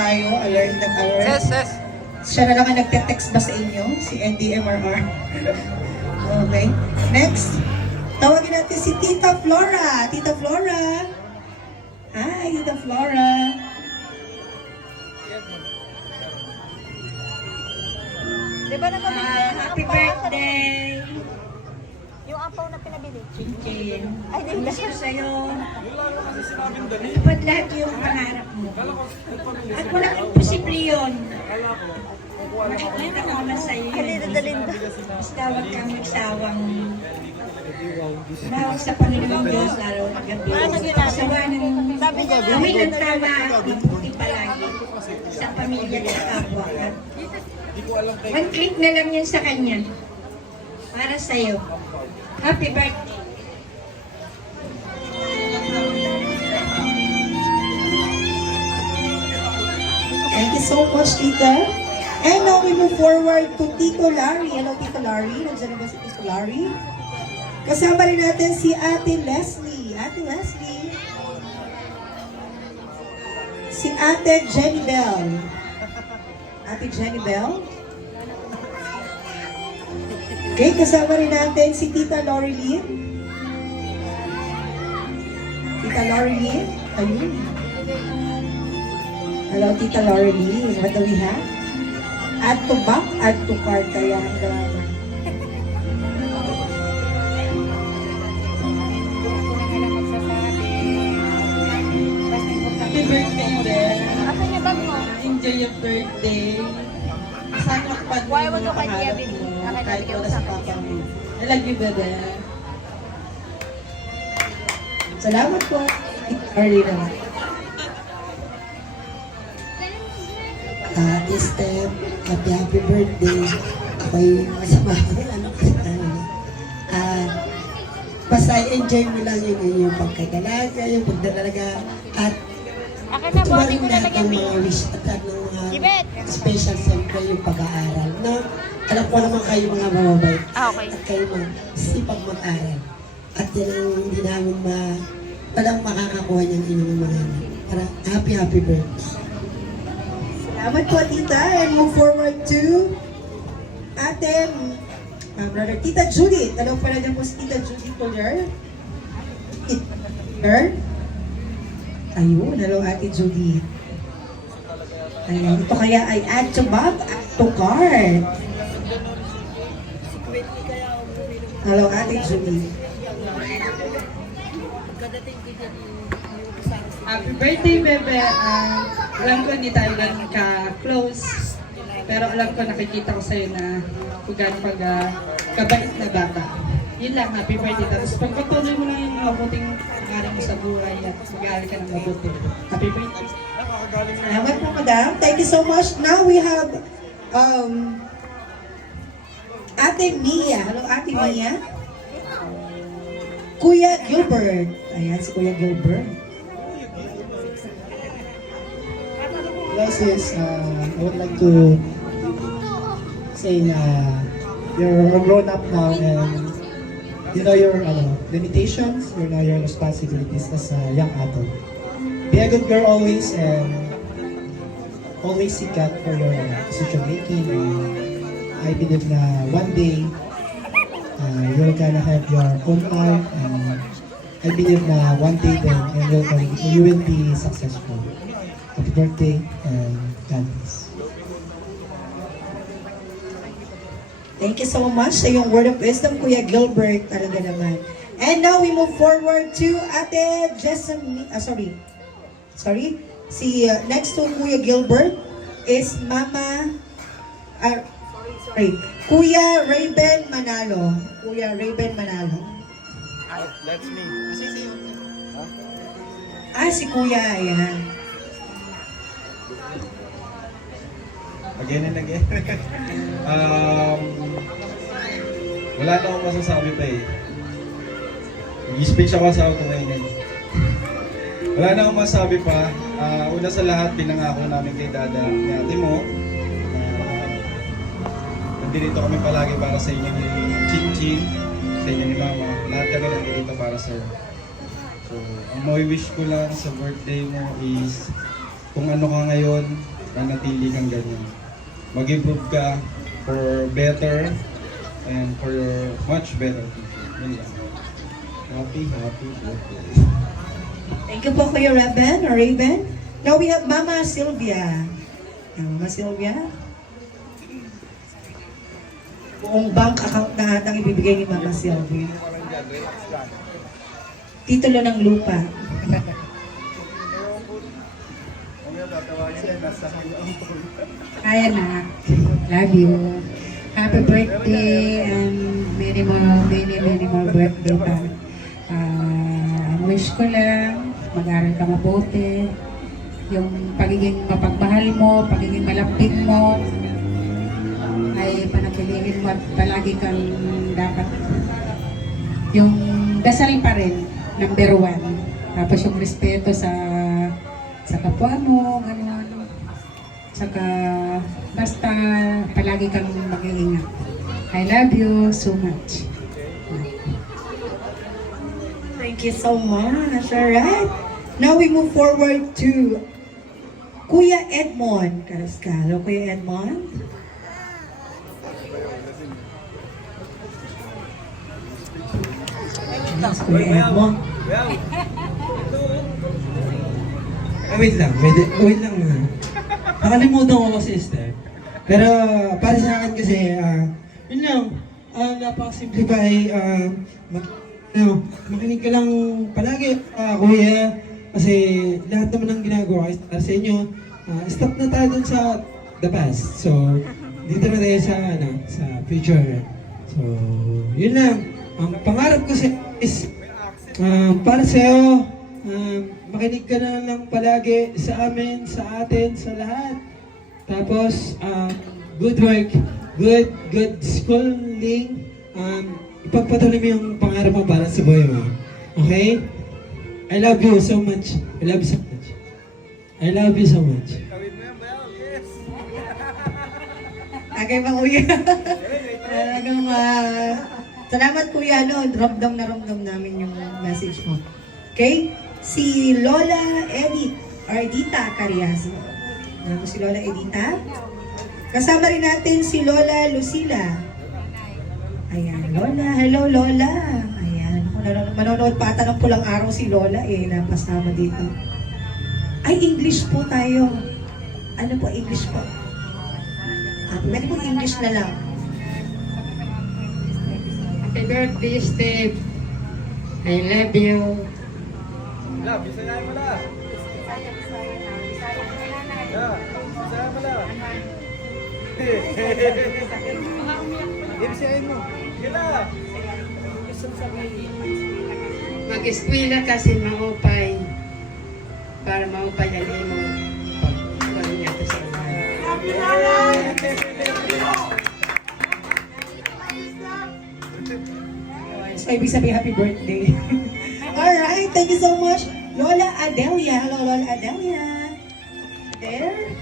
tayo. Alert na alert. Yes, yes. Siya na lang ang nagte-text ba sa inyo? Si NDMRR. Okay. Next. Tawagin natin si Tita Flora. Tita Flora. Hi, Tita Flora. Di ba nakabili? Happy birthday. Yung apaw na pinabili. Chinchin. Ay, di ba? Sa'yo. Dapat lahat yung pangarap mo. At walang imposible yun. Makikita ko naman sa'yo Ay, yun. Linda. Basta wag kang magsawang bawag sa Panginoon Diyos, lalo na gabi. Sawa ng Sabi niya nga, gawin ng tama at mabuti palagi sa pamilya at sa kapwa. At one click na lang yan sa kanya. Para sa'yo. Happy birthday. Thank you so much, Tita. And now we move forward to Tito Larry. Hello, Tito Larry. Nandiyan na ba si Tito Larry? Kasama rin natin si Ate Leslie. Ate Leslie. Si Ate Jenny Bell. Ate Jenny Bell. Okay, kasama rin natin si Tita Lori Lynn. Tita Lori Lynn. Ayun. Hello, Tita Lori Lynn. What do we have? Add to back, add to card. Kaya ang drama. Happy birthday, Bel. Asan yung bag mo? Enjoy your birthday. Sana kapag Why would you pangarap kaya bili? mo, Akin kahit nabigyan wala ko sa sa akin. papa mo. I love you, Bel. Salamat po. Arlene. Step, happy birthday. Ako'y masama ko ano kasi basta enjoy mo lang yung inyong pagkagalaga, yung pagdadalaga, at Akin na, bote tumarin ko na lahat lagyan ng mo. mga wish at anong Ibet! special siyempre yung pag-aaral. No? Alam ko naman kayo mga mababait. Okay. At kayo sipag mag-aral. At yan ang hindi namin walang makakakuha niyang inyong mga para happy birthday. Salamat po, Tita. And move forward to Ate, brother, Tita Judith. Alam pala dyan po si Tita Judith Collier. Ayun, hello, Ate Judith. Ayun, ito kaya ay add to back, add to card. Hello, Ate Judith. Happy birthday, Bebe. Alam ko hindi tayo ganun ka-close. Pero alam ko nakikita ko sa'yo na kung gano'n kabait na bata. Yun lang, happy birthday. Tapos pagpatuloy mo lang yung mabuting pangarap mo sa buhay at mag-aaral ka ng mabuti. Happy birthday. Salamat po, Madam. Thank you so much. Now we have Ate Mia. Hello, Ate Mia. Kuya Gilbert. Ayan, si Kuya Gilbert. Hello sis, I would like to say na you're a grown up now and you know your limitations, you know your responsibilities as a young adult. Be a good girl always and always seek out for your decision making. I believe na one day you're gonna have your own life and I believe na one day then you will be successful. Happy birthday and God bless. Thank you so much sa yung word of wisdom, Kuya Gilbert. Talaga naman. And now we move forward to Ate Jessamine. Sorry. Next to Kuya Gilbert is Mama... Kuya Rayben Manalo. Kuya Rayben Manalo. That's me. Si Kuya. Ayan. Again and again. Wala na akong masasabi pa eh. Nag-speech ako sa auto ngayon. Wala na akong masasabi pa. Una sa lahat, pinangako namin kay Dada ni ate mo. Nandito kami palagi para sa inyo ni Chin, sa inyo ni Mama. Lahat kami nandito para sa iyo. So, ang may wish ko lang sa birthday mo is kung ano ka ngayon, manatili kang ganyan. Mag-improve ka for better and for your much better future. Yun lang. Happy birthday. Thank you po, Kuya Raven or Raven. Now we have Mama Sylvia. Mama Sylvia. Buong bank account na atang ibibigay ni Mama Sylvia. Titulo ng lupa. Hi anak, love you. Happy birthday and many more birthday pa. Wish ko lang, mag-aral ka mabuti. Yung pagiging mapagmahal mo, pagiging malambing mo, ay panatilihin mo at palagi kang dapat yung dasal pa rin, number 1. Tapos yung respeto sa kapwa mo, gano'n. Saka basta palagi kang mag-iingat. I love you so much. Thank you so much. Alright. Now we move forward to Kuya Edmond Carrascal. Kuya Edmond. Yes, Kuya Edmond. Wait lang na. Nakalimutan ko kasi sister. Pero para sa akin kasi, yun lang, napaka-simple pa makinig ka lang palagi, kuya. Kasi lahat naman ng ginagawa para sa inyo, stop na tayo dun sa the past. So, dito na tayo sa future. So, yun lang. Ang pangarap ko is para sa'yo, makinig ka na lang palagi sa amin, sa atin, sa lahat. Tapos, good work, good schooling. Ipagpatuloy mo yung pangarap mo para sa buhay mo. Okay? I love you so much. I love you so much. I love you so much. Agay ba, Kuya? Talagang, salamat, Kuya. Ramdam na ramdam namin yung message mo. Okay? Si Lola Ardita Cariazo. Ano si Lola Edita? Kasama rin natin si Lola Lucila. Ayan, Lola. Hello, Lola. Ayan. Manonood pa ata ng pulang araw si Lola napasama dito. Ay, English po tayo. Ano po, English po? Pwede po English na lang. Happy birthday, Steve. I love you. Love, bisayahin mo na. Yeah, bisayahin mo na. Bisayahin mo. Gila. Mag-eskwela kasi maupay. Para maupay ang imo. Pag-iwan niya ito sa ulan. So, ibig sabihin, happy birthday. Alright, thank you so much. Lola Adelia. Hello, Lola Adelia. There.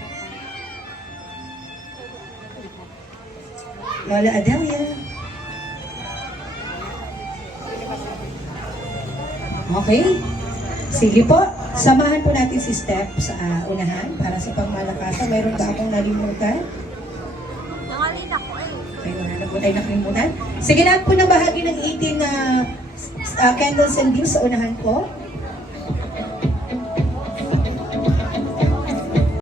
Lola Adelia. Okay. Sige po. Samahan po natin si Steph sa unahan para sa pangmalakasan. Mayroon ba akong nalimutan? Nangalina ko Ay, wala na po tayo nakalimutan. Sige, lahat po ng bahagi ng 18 na candles and beams sa unahan po.